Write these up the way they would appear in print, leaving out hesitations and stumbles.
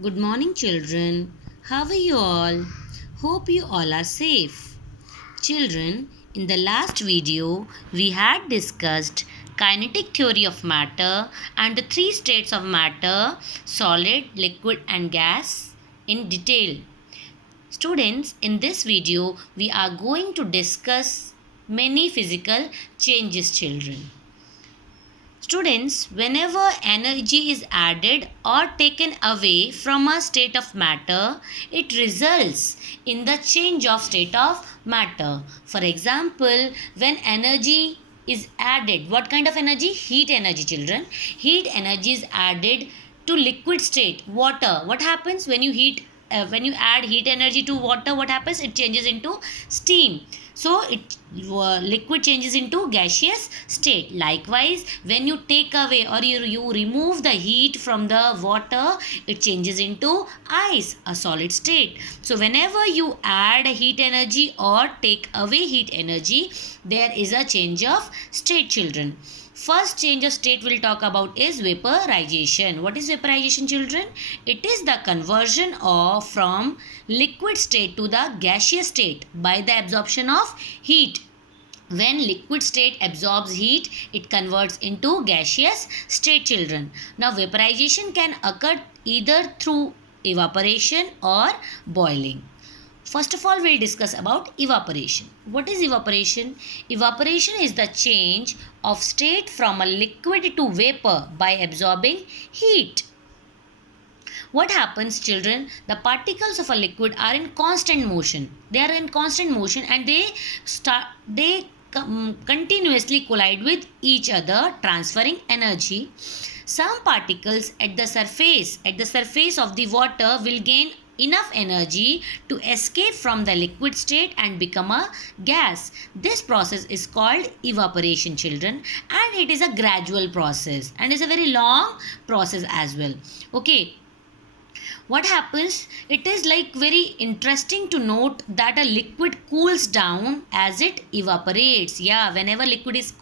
Good morning, children. How are you all? Hope you all are safe. Children, in the last video, we had discussed kinetic theory of matter and the three states of matter solid, liquid, and gas in detail. Students, in this video, we are going to discuss many physical changes, children. Students, whenever energy is added or taken away from a state of matter, it results in the change of state of matter. For example, when energy is added, what kind of energy? Heat energy, children. Heat energy is added to liquid state, water. What happens when when you add heat energy to water? What happens? It changes into steam. So liquid changes into gaseous state. Likewise, when you take away or you remove the heat from the water, it changes into ice, a solid state. So whenever you add heat energy or take away heat energy, there is a change of state, children. First change of state we'll talk about is vaporization. What is vaporization, children? It is the conversion of from liquid state to the gaseous state by the absorption of heat. When liquid state absorbs heat, it converts into gaseous state, children. Now vaporization can occur either through evaporation or boiling. First of all, we'll discuss about evaporation. What is evaporation? Evaporation is the change of state from a liquid to vapor by absorbing heat. What happens, children? The particles of a liquid are in constant motion. They are in constant motion and they continuously collide with each other, transferring energy. Some particles at the surface of the water will gain enough energy to escape from the liquid state and become a gas. This process is called evaporation, children, and it is a gradual process and is a very long process as well. Okay, what happens? It is like very interesting to note that a liquid cools down as it evaporates. Yeah, whenever liquid is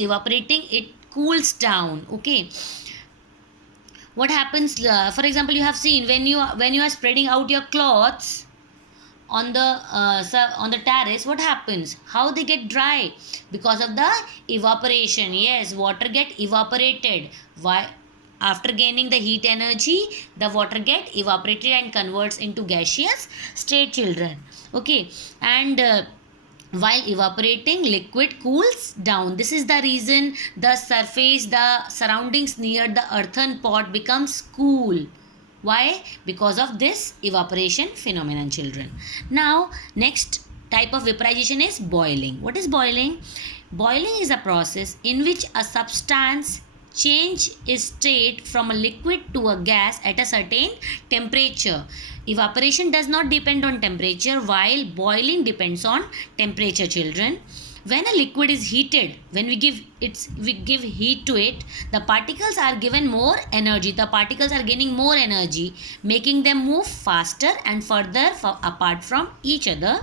evaporating, it cools down. Okay, what happens? For example, you have seen when you are spreading out your clothes on the terrace, what happens? How they get dry? Because of the evaporation. Yes, water get evaporated. Why? After gaining the heat energy, the water get evaporated and converts into gaseous state, children. Okay, and while evaporating, liquid cools down. This is the reason the surroundings near the earthen pot becomes cool. Why? Because of this evaporation phenomenon, children. Now, next type of vaporization is boiling. What is boiling? Boiling is a process in which a substance change its state from a liquid to a gas at a certain temperature. Evaporation does not depend on temperature, while boiling depends on temperature, children. When a liquid is heated, when we give heat to it, the particles are given more energy. The particles are gaining more energy, making them move faster and further apart from each other.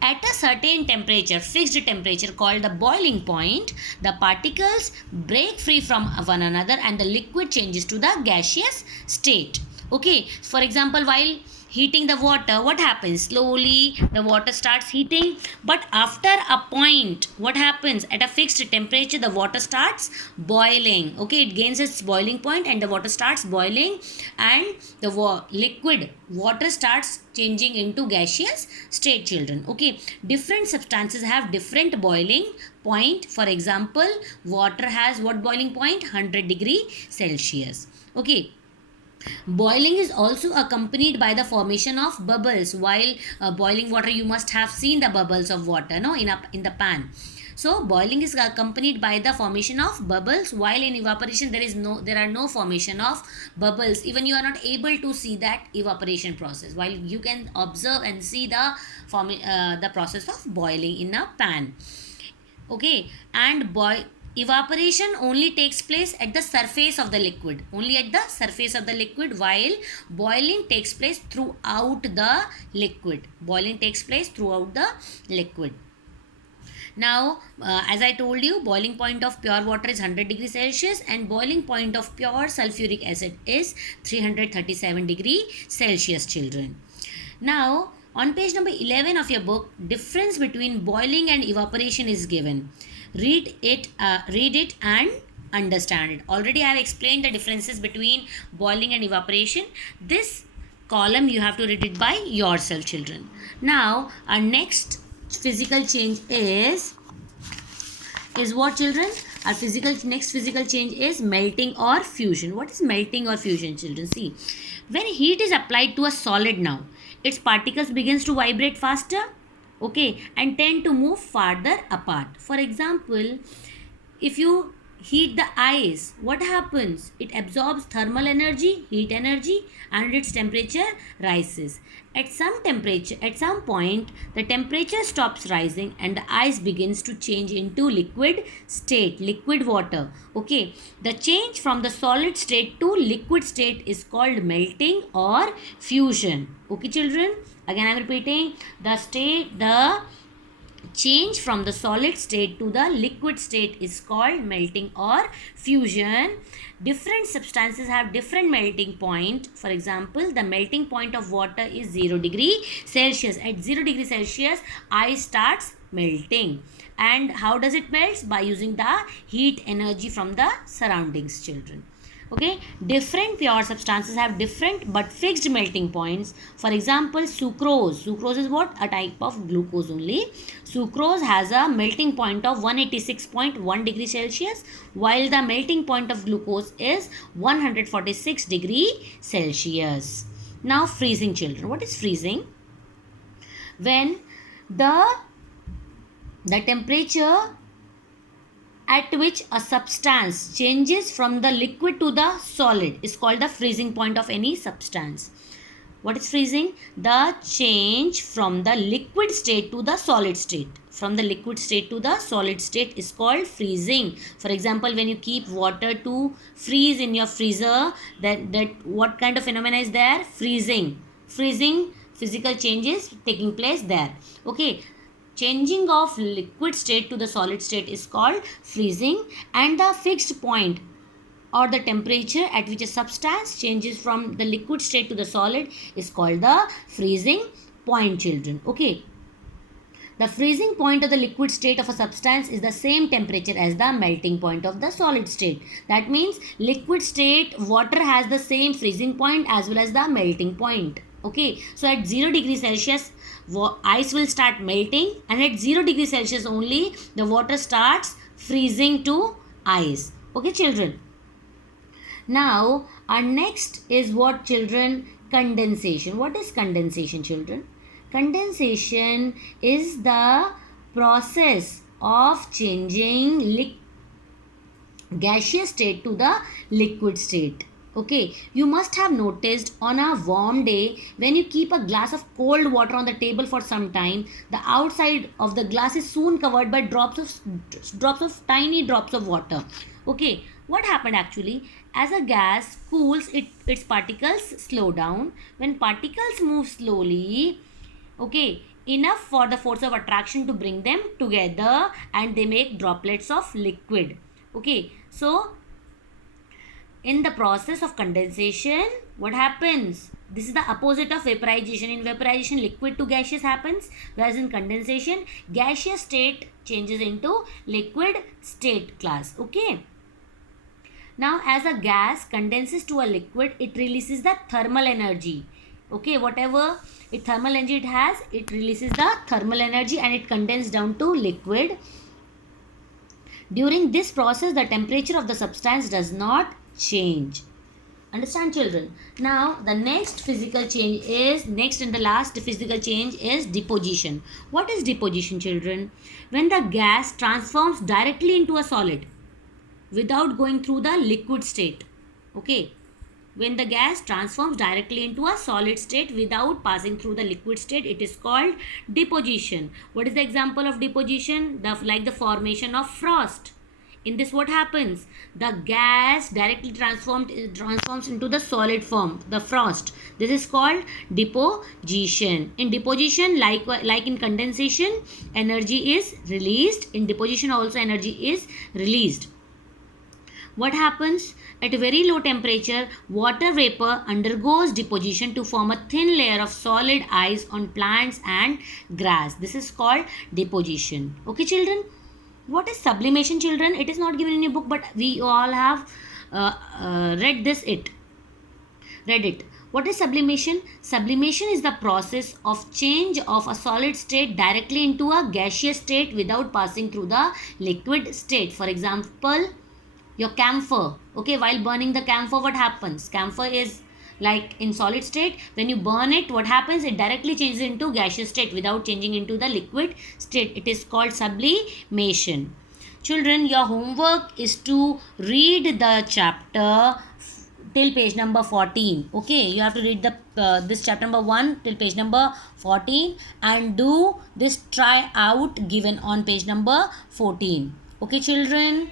At a certain temperature, fixed temperature called the boiling point, the particles break free from one another and the liquid changes to the gaseous state. Okay, for example, while heating the water, what happens? Slowly the water starts heating, but after a point, what happens? At a fixed temperature, the water starts boiling. Okay, it gains its boiling point and the water starts boiling, and the liquid water starts changing into gaseous state, children. Okay, different substances have different boiling point. For example, water has what boiling point? 100 degree Celsius. Okay, boiling is also accompanied by the formation of bubbles. While boiling water, you must have seen the bubbles of water, no, in the pan. So boiling is accompanied by the formation of bubbles, while in evaporation there are no formation of bubbles. Even you are not able to see that evaporation process, while you can observe and see the process of boiling in a pan. Okay, and evaporation only takes place at the surface of the liquid, only at the surface of the liquid, while boiling takes place throughout the liquid. Boiling takes place throughout the liquid. Now, as I told you, boiling point of pure water is 100 degrees Celsius and boiling point of pure sulfuric acid is 337 degree Celsius, children. Now, on page number 11 of your book, difference between boiling and evaporation is given. Read it and understand it. Already I have explained the differences between boiling and evaporation. This column you have to read it by yourself, children. Now, our next physical change is what, children? Our next physical change is melting or fusion. What is melting or fusion, children? See, when heat is applied to a solid now, its particles begins to vibrate faster, okay, and tend to move farther apart. For example, if you heat the ice, what happens? It absorbs thermal energy, heat energy, and its temperature rises. At some point, the temperature stops rising and the ice begins to change into liquid state, liquid water. Okay, the change from the solid state to liquid state is called melting or fusion. Okay, children, again I am repeating, the change from the solid state to the liquid state is called melting or fusion. Different substances have different melting point. For example, the melting point of water is 0 degree Celsius. At 0 degree Celsius, ice starts melting. And how does it melt? By using the heat energy from the surroundings, children. Okay, different pure substances have different but fixed melting points. For example, sucrose is what? A type of glucose only. Sucrose has a melting point of 186.1 degree Celsius, while the melting point of glucose is 146 degree Celsius. Now, freezing, children. What is freezing? When the temperature at which a substance changes from the liquid to the solid is called the freezing point of any substance. What is freezing? The change from the liquid state to the solid state. From the liquid state to the solid state is called freezing. For example, when you keep water to freeze in your freezer, that what kind of phenomena is there? Freezing. Physical changes taking place there. Okay. Changing of liquid state to the solid state is called freezing, and the fixed point or the temperature at which a substance changes from the liquid state to the solid is called the freezing point, children. Okay. The freezing point of the liquid state of a substance is the same temperature as the melting point of the solid state. That means liquid state water has the same freezing point as well as the melting point. Okay. So at 0 degree Celsius, ice will start melting, and at 0 degree Celsius only the water starts freezing to ice. Okay, children. Now, our next is what, children? Condensation. What is condensation, children? Condensation is the process of changing gaseous state to the liquid state. Okay, you must have noticed on a warm day, when you keep a glass of cold water on the table for some time, the outside of the glass is soon covered by tiny drops of water. Okay, what happened actually? As a gas cools, its particles slow down. When particles move slowly, okay, enough for the force of attraction to bring them together, and they make droplets of liquid. Okay, so in the process of condensation, what happens? This is the opposite of vaporization. In vaporization, liquid to gaseous happens, whereas in condensation, gaseous state changes into liquid state class. Okay. Now, as a gas condenses to a liquid, it releases the thermal energy. Okay, whatever thermal energy it has, it releases the thermal energy and it condenses down to liquid. During this process, the temperature of the substance does not change. Understand, children? Now, the next and the last physical change is deposition. What is deposition, children? When the gas transforms directly into a solid without going through the liquid state. Okay. When the gas transforms directly into a solid state without passing through the liquid state, it is called deposition. What is the example of deposition? Like the formation of frost. In this, what happens? The gas directly transforms into the solid form, the frost. This is called deposition. In deposition, like in condensation, energy is released. In deposition also energy is released. What happens? At a very low temperature, water vapor undergoes deposition to form a thin layer of solid ice on plants and grass. This is called deposition. Okay, children? What is sublimation, children? It is not given in a book, but we all have read it. What is sublimation? Sublimation is the process of change of a solid state directly into a gaseous state without passing through the liquid state. For example, your camphor. Okay, while burning the camphor, what happens? Camphor is like in solid state. When you burn it, what happens? It directly changes into gaseous state without changing into the liquid state. It is called sublimation. Children, your homework is to read the chapter till page number 14. Okay, you have to read the this chapter number 1 till page number 14 and do this try out given on page number 14. Okay, children.